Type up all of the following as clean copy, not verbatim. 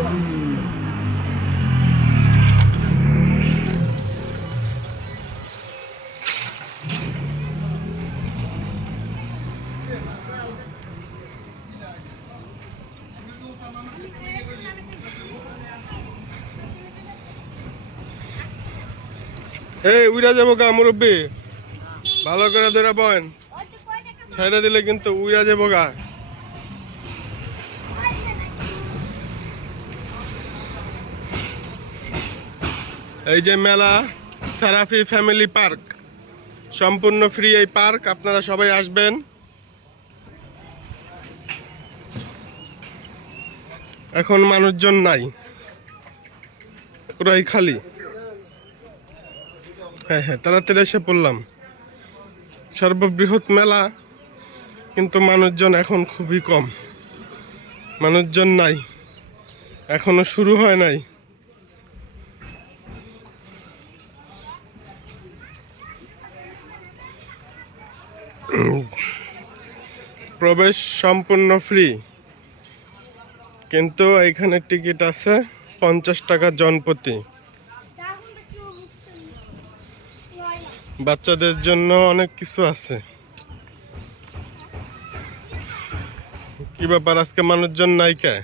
এই উইরা যাবো গা মুরব্বী, ভালো করে ধরে বয়েন, ছেড়ে দিলে কিন্তু উইরা যাবো গা। এই যে মেলা সারাফি ফ্যামিলি পার্ক, সম্পূর্ণ ফ্রি এই পার্ক, আপনারা সবাই আসবেন। এখন মানুষজন নাই, পুরাই খালি। হ্যাঁ হ্যাঁ, তাড়াতাড়ি এসে পড়লাম। সর্ববৃহৎ মেলা, কিন্তু মানুষজন এখন খুবই কম, মানুষজন নাই, এখনো শুরু হয় নাই। প্রবেশ সম্পূর্ণ ফ্রি, কিন্তু এখানে টিকিট আছে 50 টাকা জনপ্রতি। বাচ্চাদের জন্য অনেক কিছু আছে। কি ব্যাপার, আজকে মানুষজন নাই কে?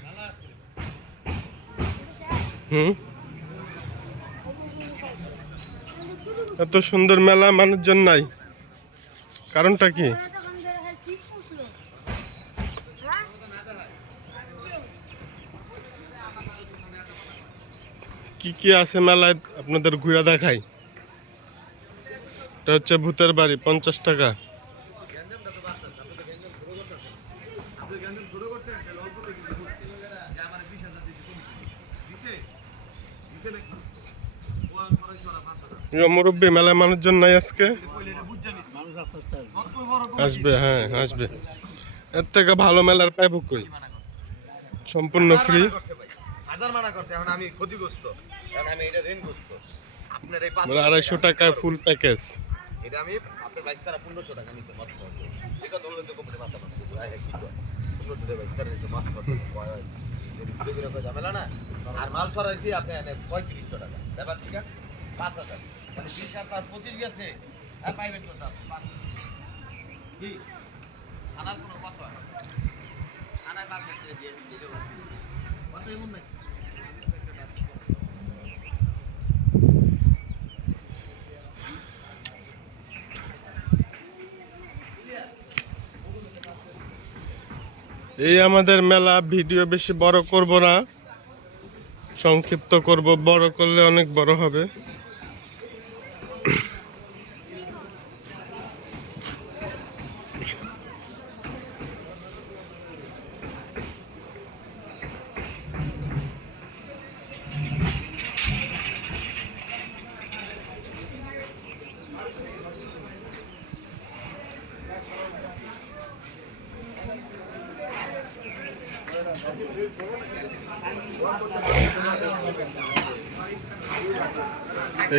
এত সুন্দর মেলা, মানুষজন নাই, কারণটা কি? কি কি আছে মেলায় আপনাদের ঘুরে দেখাই। এটা হচ্ছে ভূতের বাড়ি, 50 টাকা। মুরব্বী, মেলায় মানুষজন নাই আজকে? আসবে, হ্যাঁ আসবে। এর থেকে ভালো মেলার পাইব কই? সম্পূর্ণ ফ্রি। 250 টাকা ফুল প্যাকেজ। আর মাল ছড়াইছি আপনি 3500 টাকা, ব্যাপার ঠিক আছে 5000, মানে 20 আর 5 25 গেছে। আর পাইবেন কত কি আনার কোনো কত আনার বাকি দিয়ে দিতে কত এমন নাকি? এই আমাদের মেলা। ভিডিও বেশি বড় করব না, সংক্ষিপ্ত করব, বড় করলে অনেক বড় হবে।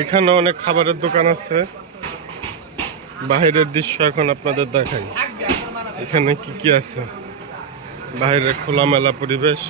এখানে অনেক খাবারের দোকান আছে। বাহিরের দৃশ্য এখন আপনাদের দেখাই, এখানে কি কি আছে। বাইরে খোলামেলা পরিবেশ।